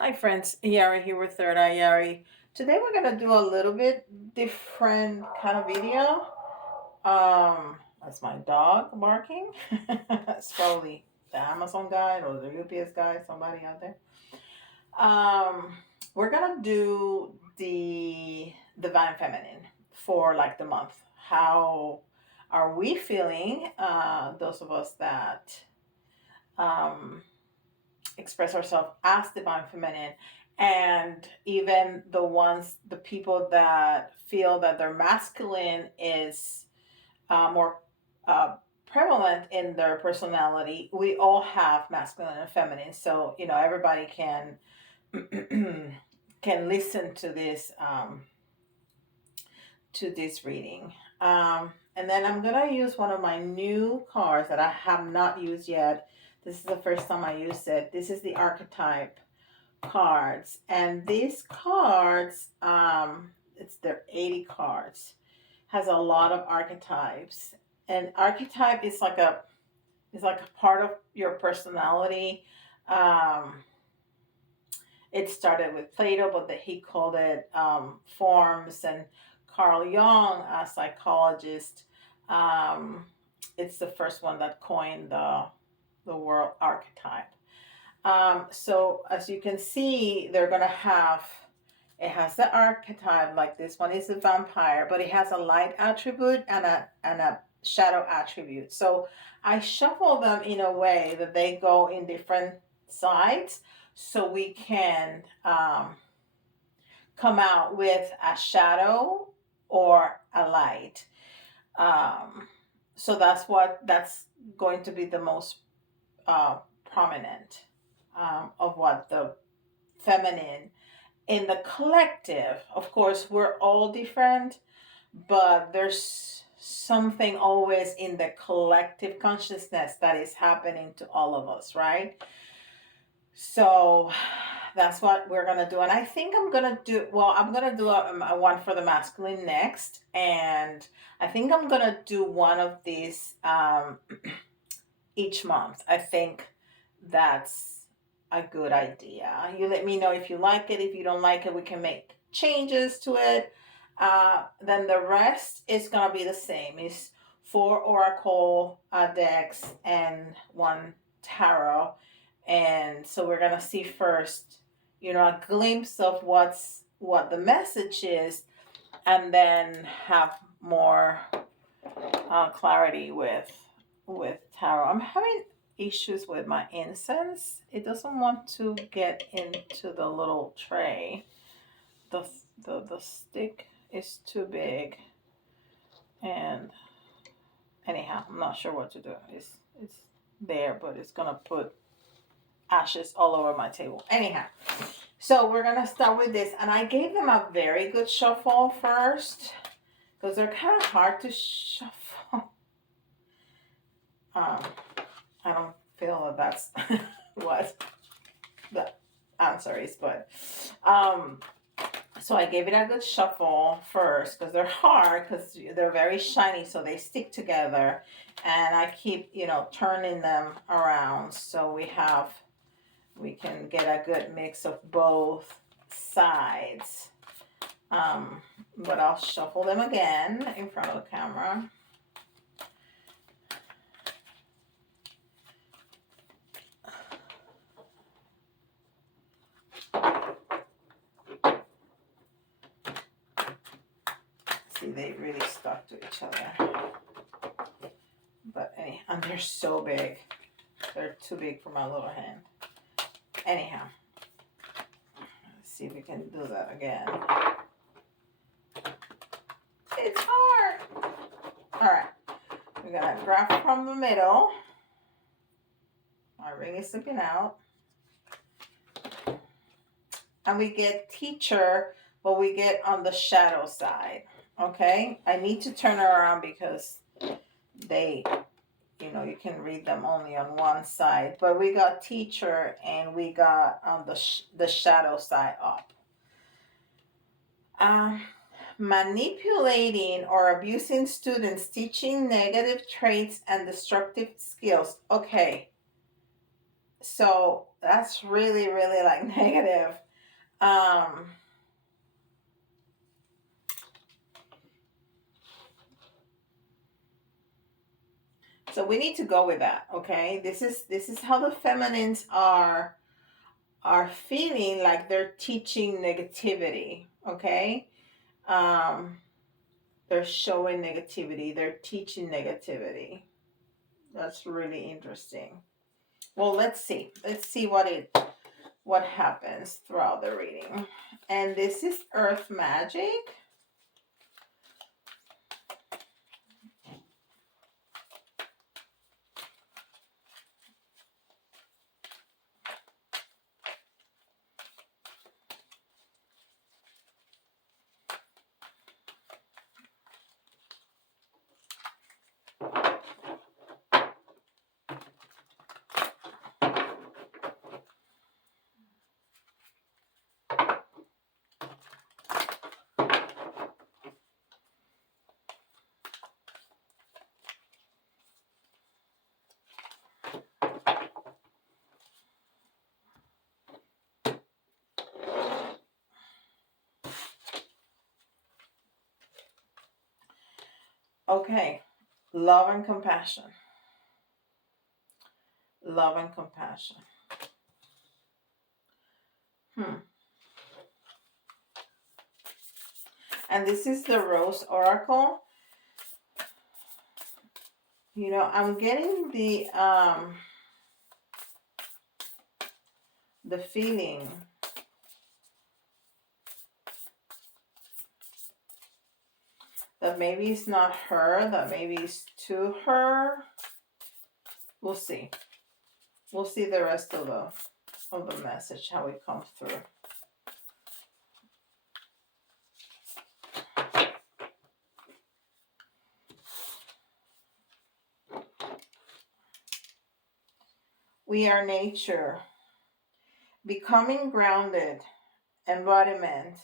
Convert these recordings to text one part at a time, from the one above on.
Hi friends, Yari here with Third Eye Yari. Today we're gonna do a little bit different kind of video. That's my dog barking. It's probably the Amazon guy or the UPS guy, somebody out there. Um, we're gonna do the Divine Feminine for like the month. How are we feeling? Those of us that um express ourselves as Divine Feminine, and even the people that feel that their masculine is more uh, prevalent in their personality. We all have masculine and feminine, so everybody can can listen to this reading. And then I'm gonna use one of my new cards that I have not used yet. This is the first time I use it. This is the Archetype cards, and these cards, it's their 80 cards, has a lot of archetypes, and archetype is like a part of your personality. Um, it started with Plato, but he called it forms, and Carl Jung, a psychologist, um, it's the first one that coined the word archetype. So as you can see, they're gonna have, it has the archetype, like this one is a vampire, but it has a light attribute and a shadow attribute. So I shuffle them in a way that they go in different sides, so we can come out with a shadow or a light. Um, so that's going to be the most prominent of what the feminine in the collective. Of course, we're all different, but there's something always in the collective consciousness that is happening to all of us, right? So that's what we're gonna do, and I think I'm gonna do a one for the masculine next, and I think I'm gonna do one of these each month. I think that's a good idea. You let me know if you like it. If you don't like it, we can make changes to it. Then the rest is gonna be the same. It's 4 oracle decks and 1 tarot. And so we're gonna see first, a glimpse of what the message is, and then have more clarity with tarot. I'm having issues with my incense. It doesn't want to get into the little tray. The the stick is too big, and anyhow, I'm not sure what to do. It's there, but it's gonna put ashes all over my table. Anyhow, so we're gonna start with this, and I gave them a very good shuffle first because they're kind of hard to shuffle. I don't feel that that's what the answer is, but so I gave it a good shuffle first because they're hard, because they're very shiny, so they stick together, and I keep turning them around so we can get a good mix of both sides. But I'll shuffle them again in front of the camera. See, they really stuck to each other. But and they're so big. They're too big for my little hand. Anyhow, let's see if we can do that again. It's hard. All right, we're gonna grab from the middle. My ring is slipping out. And we get teacher, but we get on the shadow side. Okay, I need to turn her around because they, you can read them only on one side, but we got teacher and we got on the shadow side up. Manipulating or abusing students, teaching negative traits and destructive skills. Okay, so that's really, really like negative. Um, so we need to go with that, okay? This is how the feminines are feeling like they're teaching negativity, okay? Um, they're showing negativity, they're teaching negativity. That's really interesting. Well, let's see. Let's see what happens throughout the reading. And this is Earth Magic. Okay. Love and compassion. Love and compassion. And this is the Rose Oracle. You know, I'm getting the feeling that maybe it's not her, that maybe it's to her. We'll see. We'll see the rest of the message, how it comes through. We are nature, becoming grounded, embodiment,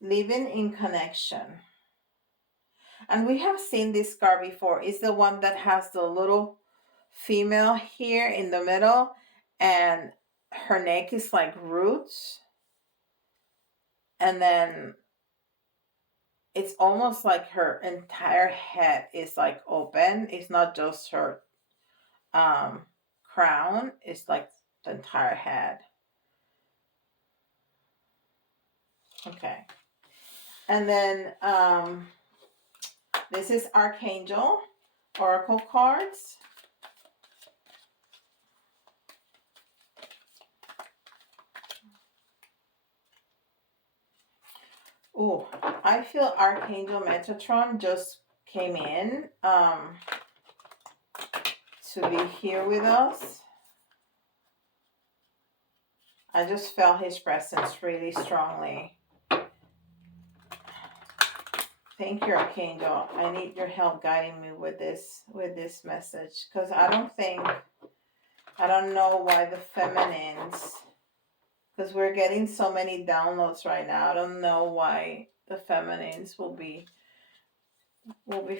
living in connection. And we have seen this card before. It's the one that has the little female here in the middle, and her neck is like roots. And then it's almost like her entire head is like open. It's not just her crown, it's like the entire head. Okay. And then this is Archangel Oracle cards. Oh, I feel Archangel Metatron just came in to be here with us. I just felt his presence really strongly. Thank you, Archangel. I need your help guiding me with this message, because I don't know why the feminines, because we're getting so many downloads right now. I don't know why the feminines will be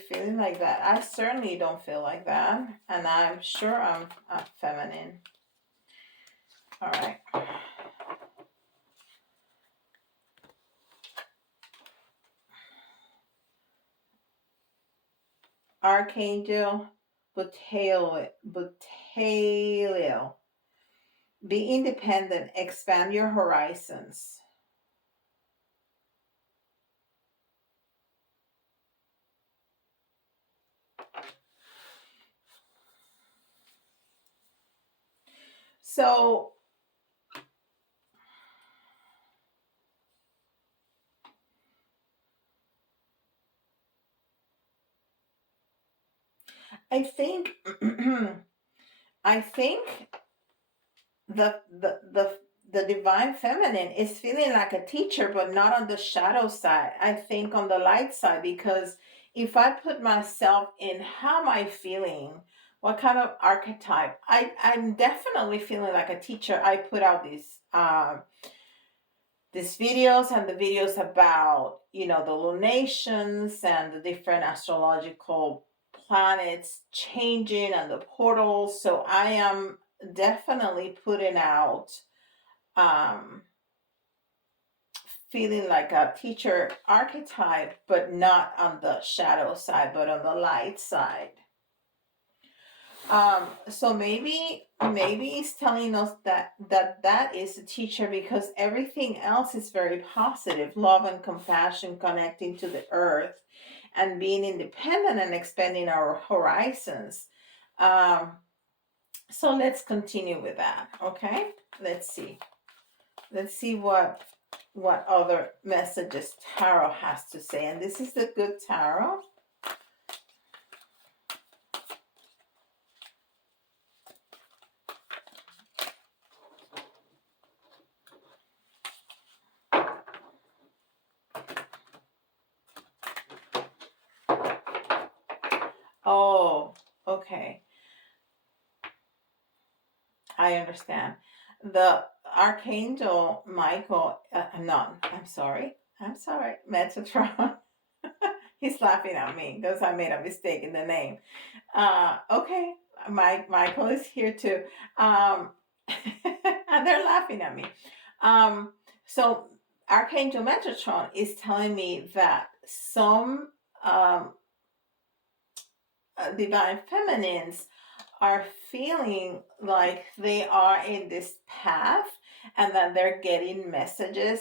feeling like that. I certainly don't feel like that, and I'm sure I'm feminine. All right. Archangel Butaliel. Be independent. Expand your horizons. So I think the divine feminine is feeling like a teacher, but not on the shadow side. I think on the light side, because if I put myself in, how am I feeling? What kind of archetype? I'm definitely feeling like a teacher. I put out these videos, and the videos about, you know, the lunations and the different astrological planets changing and the portals. So I am definitely putting out, um, feeling like a teacher archetype, but not on the shadow side, but on the light side. So maybe it's telling us that is a teacher, because everything else is very positive: love and compassion, connecting to the earth, and being independent and expanding our horizons. Um, so let's continue with that. Okay, let's see. Let's see what other messages tarot has to say. And this is the good tarot. Oh, okay. I understand. The Archangel Michael, no, I'm sorry, Metatron. He's laughing at me because I made a mistake in the name. Okay, Michael is here too. Um, and they're laughing at me. Um, so Archangel Metatron is telling me that some um, divine feminines are feeling like they are in this path, and that they're getting messages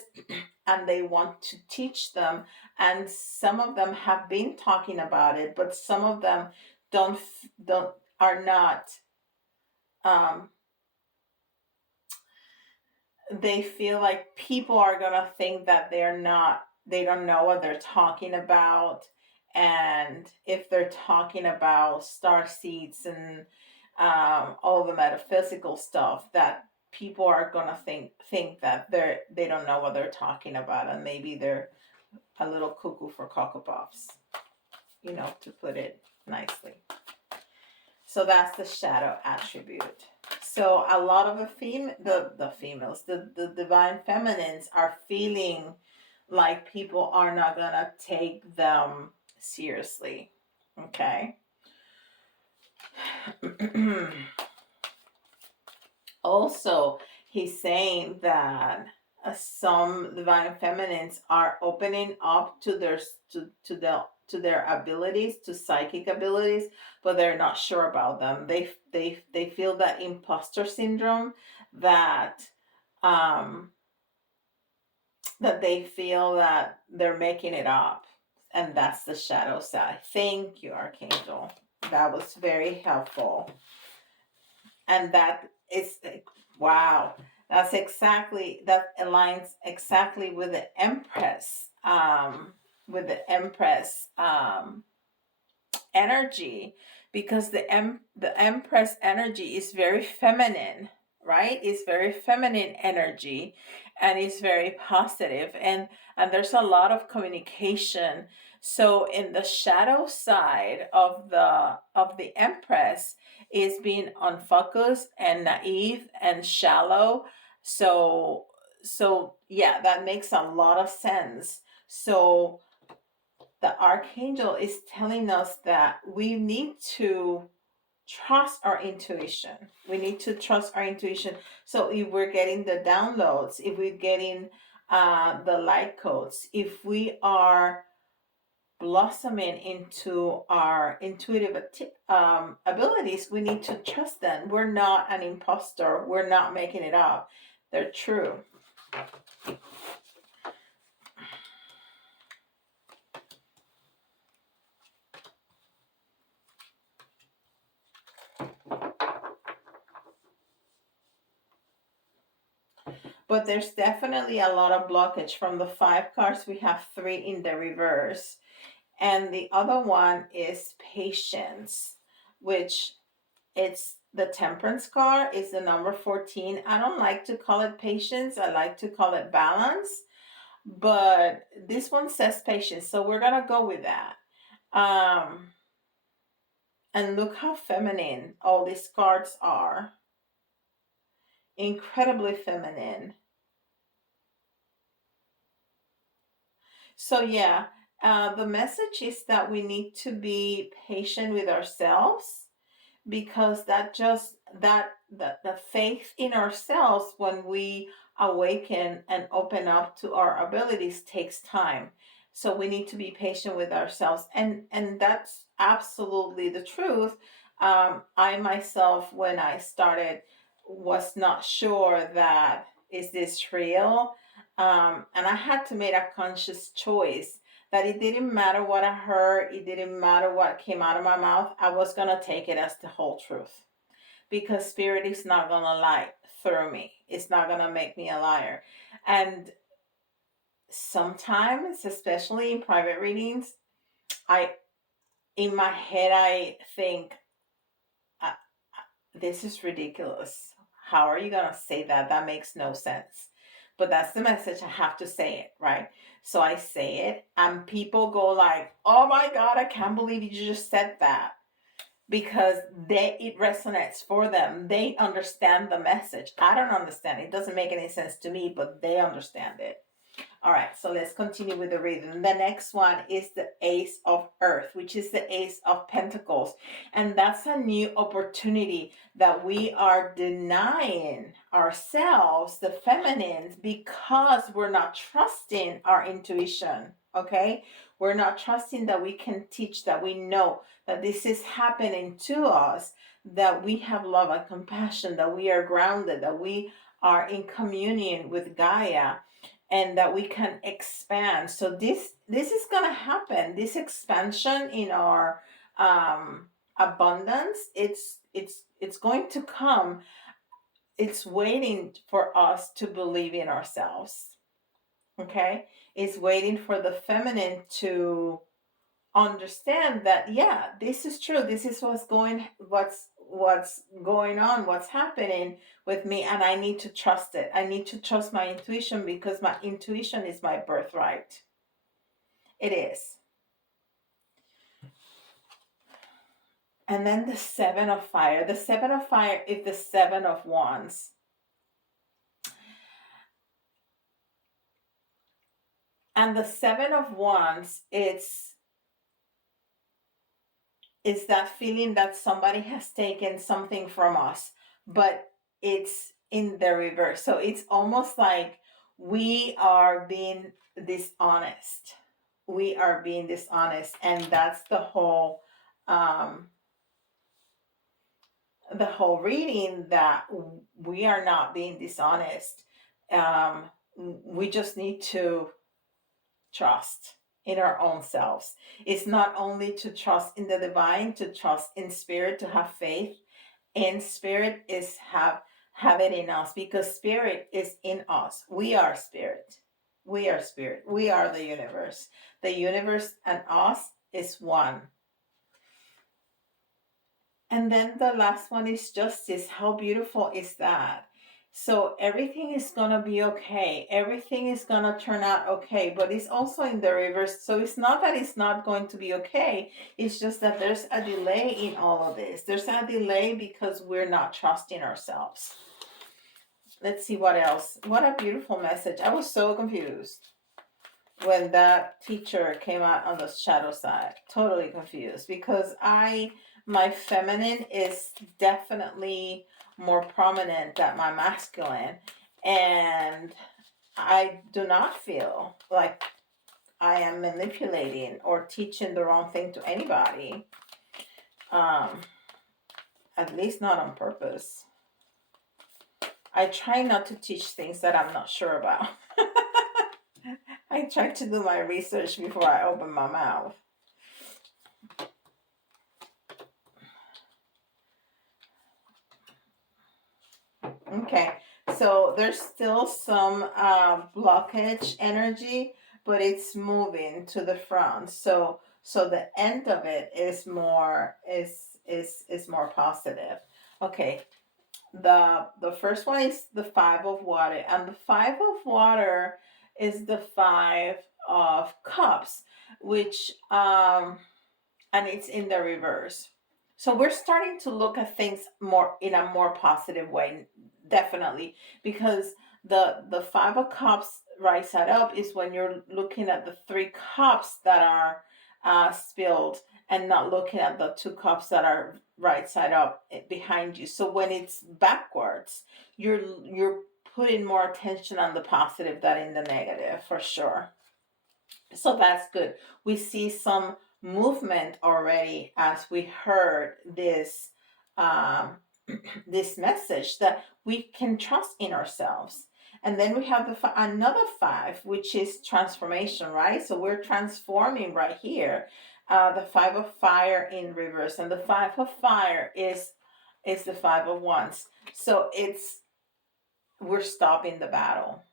and they want to teach them, and some of them have been talking about it, but some of them don't are not, um they feel like people are gonna think that they don't know what they're talking about. And if they're talking about star seeds and all the metaphysical stuff, that people are gonna think that they don't know what they're talking about, and maybe they're a little cuckoo for cocoa puffs, to put it nicely. So that's the shadow attribute. So a lot of the females, the divine feminines, are feeling like people are not gonna take them seriously. Okay. Also, he's saying that some divine feminines are opening up to their abilities, to psychic abilities, but they're not sure about them. They feel that imposter syndrome, that um that they feel that they're making it up, and that's the shadow side. Thank you, Archangel. That was very helpful. And that is, wow, that aligns exactly with the Empress, energy, because the Empress energy is very feminine, right? It's very feminine energy, and it's very positive, and there's a lot of communication. So in the shadow side of the Empress is being unfocused and naive and shallow. So yeah, that makes a lot of sense. So the Archangel is telling us that we need to trust our intuition. We need to trust our intuition. So if we're getting the downloads, if we're getting the light codes, if we are blossoming into our intuitive abilities, we need to trust them. We're not an imposter. We're not making it up. They're true. But there's definitely a lot of blockage. From the 5 cards, we have 3 in the reverse. And the other one is patience, which it's the Temperance card, is the number 14. I don't like to call it patience. I like to call it balance. But this one says patience. So we're going to go with that. And look how feminine all these cards are. Incredibly feminine. So yeah, the message is that we need to be patient with ourselves, because the faith in ourselves, when we awaken and open up to our abilities, takes time. So we need to be patient with ourselves, and that's absolutely the truth. I myself, when I started, was not sure that is this real, and I had to make a conscious choice that it didn't matter what I heard, it didn't matter what came out of my mouth. I was going to take it as the whole truth, because spirit is not going to lie through me. It's not going to make me a liar. And sometimes, especially in private readings, I in my head I think, uh, this is ridiculous. How are you going to say that? That makes no sense. But that's the message. I have to say it, right? So I say it, and people go like, "Oh my God, I can't believe you just said that." Because it resonates for them. They understand the message. I don't understand it. It doesn't make any sense to me, but they understand it. All right, so let's continue with the reading. The next one is the Ace of Earth, which is the Ace of Pentacles. And that's a new opportunity that we are denying ourselves, the feminines, because we're not trusting our intuition, okay? We're not trusting that we can teach, that we know that this is happening to us, that we have love and compassion, that we are grounded, that we are in communion with Gaia, and that we can expand. So this is going to happen. This expansion in our abundance, it's going to come. It's waiting for us to believe in ourselves. Okay? It's waiting for the feminine to understand that, yeah, this is true. This is what's going on, what's happening with me, and I need to trust it. I need to trust my intuition, because my intuition is my birthright. It is. And then the Seven of Fire. The Seven of Fire is the Seven of Wands. And the Seven of Wands, is that feeling that somebody has taken something from us, but it's in the reverse. So it's almost like we are being dishonest. We are being dishonest, and that's the whole reading, that we are not being dishonest. We just need to trust in our own selves. It's not only to trust in the divine, to trust in spirit, to have faith in spirit, is have it in us, because spirit is in us. We are spirit. We are spirit. We are the universe. The universe and us is one. And then the last one is justice. How beautiful is that? So everything is going to be okay. Everything is going to turn out okay. But it's also in the reverse. So it's not that it's not going to be okay. It's just that there's a delay in all of this. There's a delay because we're not trusting ourselves. Let's see what else. What a beautiful message. I was so confused when that teacher came out on the shadow side. Totally confused, because my feminine is definitely more prominent than my masculine, and I do not feel like I am manipulating or teaching the wrong thing to anybody, at least not on purpose. I try not to teach things that I'm not sure about. I try to do my research before I open my mouth. Okay, so there's still some blockage energy, but it's moving to the front. So the end of it is more more positive. Okay, the first one is the Five of Water, and the Five of Water is the Five of Cups, which and it's in the reverse. So we're starting to look at things more in a more positive way, definitely, because the Five of Cups right side up is when you're looking at the three cups that are spilled, and not looking at the two cups that are right side up behind you. So when it's backwards, you're putting more attention on the positive than in the negative, for sure. So that's good. We see some movement already as we heard this um, this message that we can trust in ourselves. And then we have another five, which is transformation, right? So we're transforming right here. The five of fire in reverse, and the five of fire is the five of wands. So it's we're stopping the battle.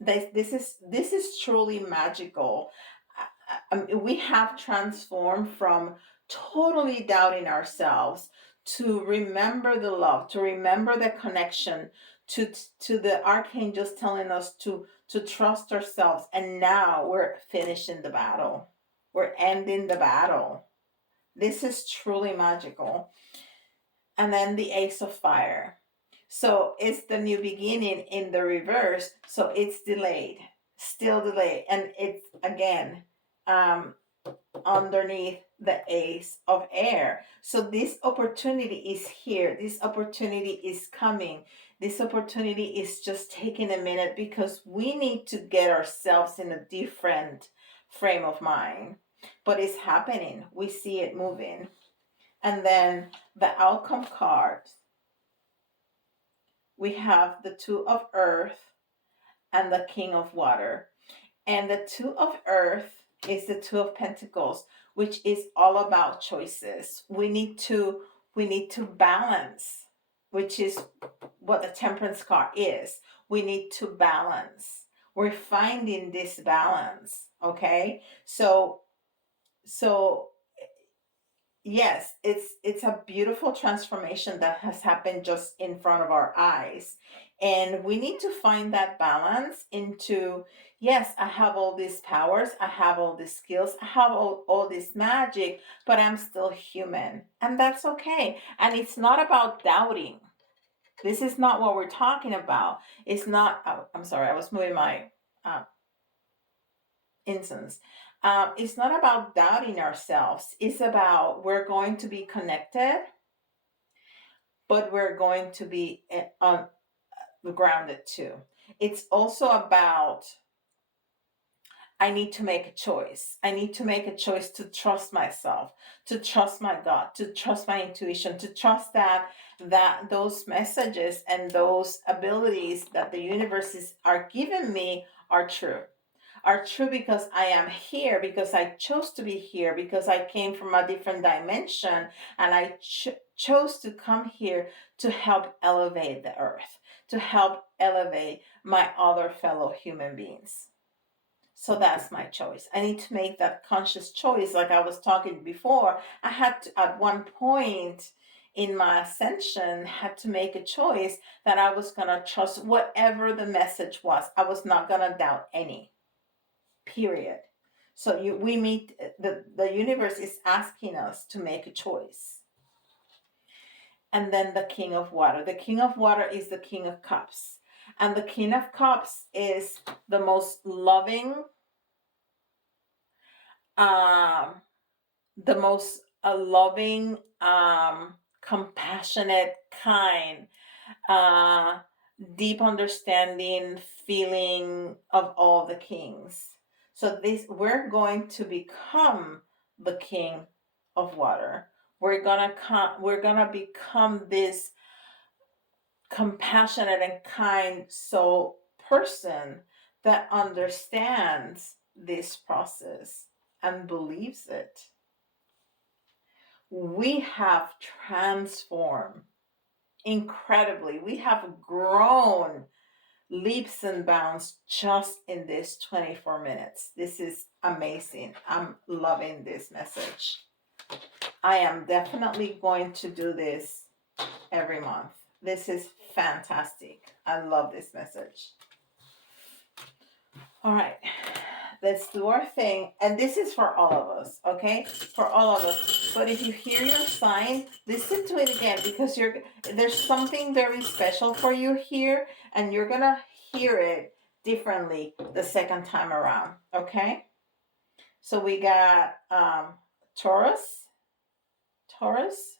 This is truly magical. We have transformed from totally doubting ourselves to remember the love, to remember the connection, to the archangels telling us to trust ourselves. And now we're finishing the battle. We're ending the battle. This is truly magical. And then the ace of fire. So it's the new beginning in the reverse. So it's delayed, still delayed. And it's again um, underneath the ace of air. So this opportunity is here. This opportunity is coming. This opportunity is just taking a minute because we need to get ourselves in a different frame of mind. But it's happening. We see it moving. And then the outcome cards, we have the two of earth and the king of water. And the two of earth is the two of pentacles, which is all about choices. We need to balance, which is what the temperance card is. We need to balance. We're finding this balance, okay? So yes, it's a beautiful transformation that has happened just in front of our eyes. And we need to find that balance into, yes, I have all these powers, I have all these skills, I have all this magic, but I'm still human. And that's okay. And it's not about doubting. This is not what we're talking about. It's not, oh, I'm sorry, I was moving my uh, incense. It's not about doubting ourselves. It's about we're going to be connected, but we're going to be on grounded too. It's also about I need to make a choice. I need to make a choice to trust myself, to trust my God, to trust my intuition, to trust that those messages and those abilities that the universes are giving me are true because I am here, because I chose to be here, because I came from a different dimension and I chose to come here to help elevate the earth, to help elevate my other fellow human beings. So that's my choice. I need to make that conscious choice. Like I was talking before, I had to, at one point in my ascension, had to make a choice that I was going to trust whatever the message was. I was not going to doubt any. Period. So we meet the universe is asking us to make a choice. And then the king of water. The king of water is the king of cups. And the king of cups is the most loving, um, loving, compassionate, kind, uh, deep understanding, feeling of all the kings. So this we're going to become the king of water. We're gonna become this compassionate and kind soul person that understands this process and believes it. We have transformed incredibly. We have grown leaps and bounds just in this 24 minutes. This is amazing. I'm loving this message. I am definitely going to do this every month. This is fantastic. I love this message. All right. Let's do our thing. And this is for all of us, okay? For all of us. But if you hear your sign, listen to it again because there's something very special for you here, and you're gonna hear it differently the second time around, okay? So we got Taurus, Taurus.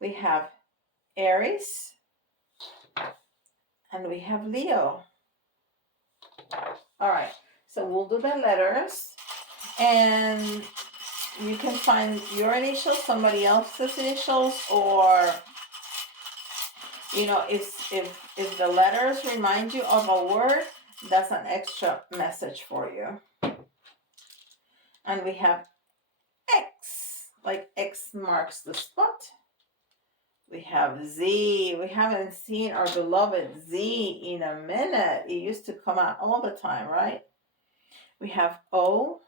We have Aries. And we have Leo. All right. So we'll do the letters. And you can find your initials, somebody else's initials, or if the letters remind you of a word, that's an extra message for you. And we have X, like X marks the spot. We have Z. We haven't seen our beloved Z in a minute. It used to come out all the time, right? We have O,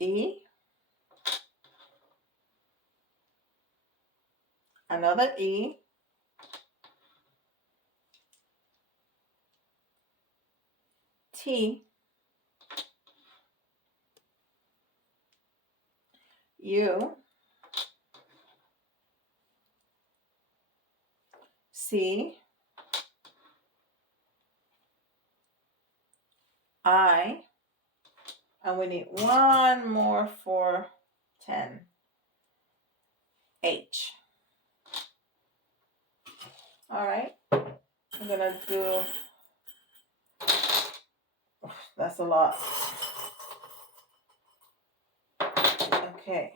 E, another E, T, U, C, I, and we need one more for 10, H. All right, I'm gonna do, that's a lot. Okay,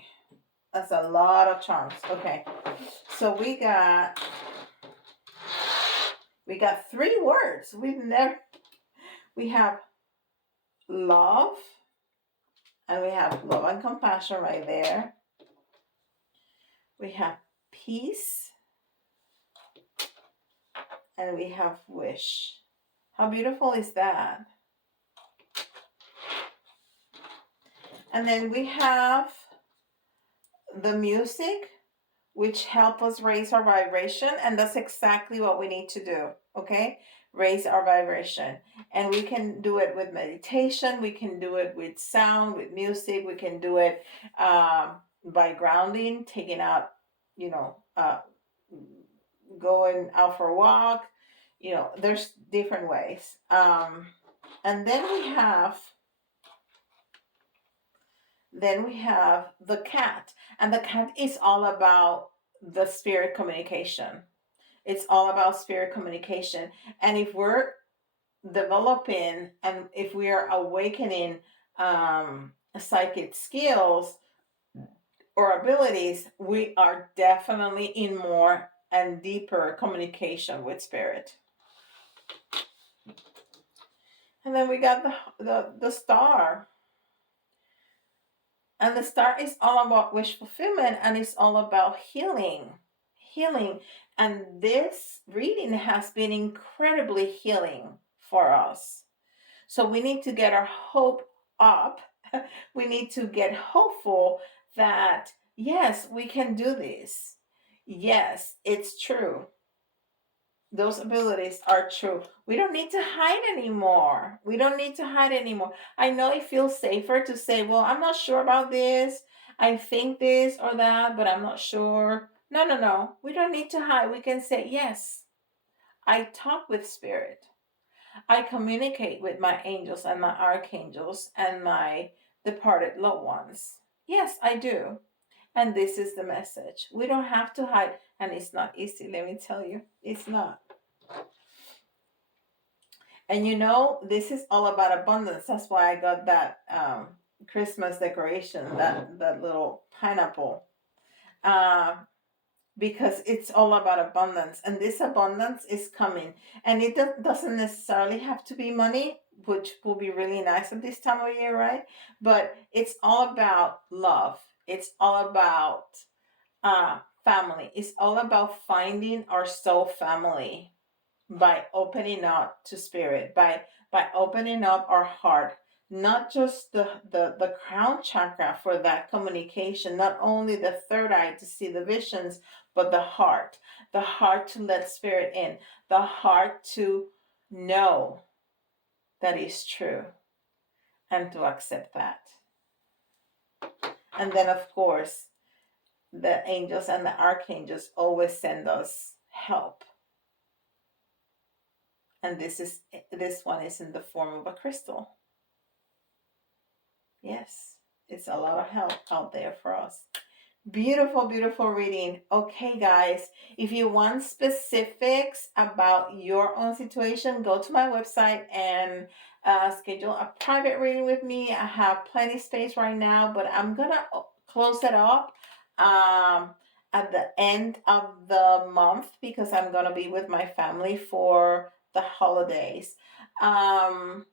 that's a lot of charms. Okay, so we got 3 words. We have love, and we have love and compassion right there. We have peace, and we have wish. How beautiful is that? And then we have the music, which help us raise our vibration, and that's exactly what we need to do. Okay, raise our vibration, and we can do it with meditation, we can do it with sound, with music, we can do it by grounding, taking out, going out for a walk. There's different ways. And then we have the cat, and the cat is all about the spirit communication. It's all about spirit communication. And if we're developing and if we are awakening psychic skills or abilities, we are definitely in more and deeper communication with spirit. And then we got the star. And the star is all about wish fulfillment, and it's all about healing. And this reading has been incredibly healing for us. So we need to get our hope up. We need to get hopeful that, yes, we can do this. Yes, it's true. Those abilities are true. We don't need to hide anymore. I know it feels safer to say, well, I'm not sure about this. I think this or that, but I'm not sure. No. We don't need to hide. We can say, yes, I talk with spirit. I communicate with my angels and my archangels and my departed loved ones. Yes, I do. And this is the message. We don't have to hide. And it's not easy, let me tell you. It's not. And this is all about abundance. That's why I got that Christmas decoration, that little pineapple. Because it's all about abundance. And this abundance is coming. And it doesn't necessarily have to be money, which will be really nice at this time of year, right? But it's all about love. It's all about family. It's all about finding our soul family by opening up to spirit, by opening up our heart, not just the crown chakra for that communication, not only the third eye to see the visions, but the heart to let spirit in, the heart to know that is true and to accept that. And then, of course, the angels and the archangels always send us help. And this one is in the form of a crystal. Yes, it's a lot of help out there for us. Beautiful, beautiful reading. Okay, guys, if you want specifics about your own situation, go to my website and schedule a private reading with me. I have plenty space right now, but I'm gonna close it up at the end of the month because I'm gonna be with my family for the holidays. Um,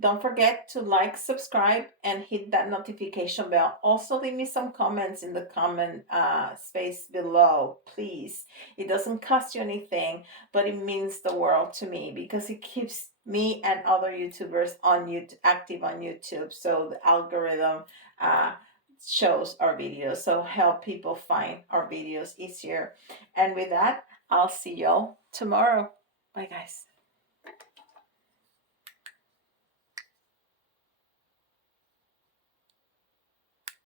don't forget to like, subscribe, and hit that notification bell. Also, leave me some comments in the comment space below, please. It doesn't cost you anything, but it means the world to me because it keeps me and other YouTubers on YouTube active on YouTube. So the algorithm uh, shows our videos, so help people find our videos easier. And with that, I'll see y'all tomorrow. Bye, guys.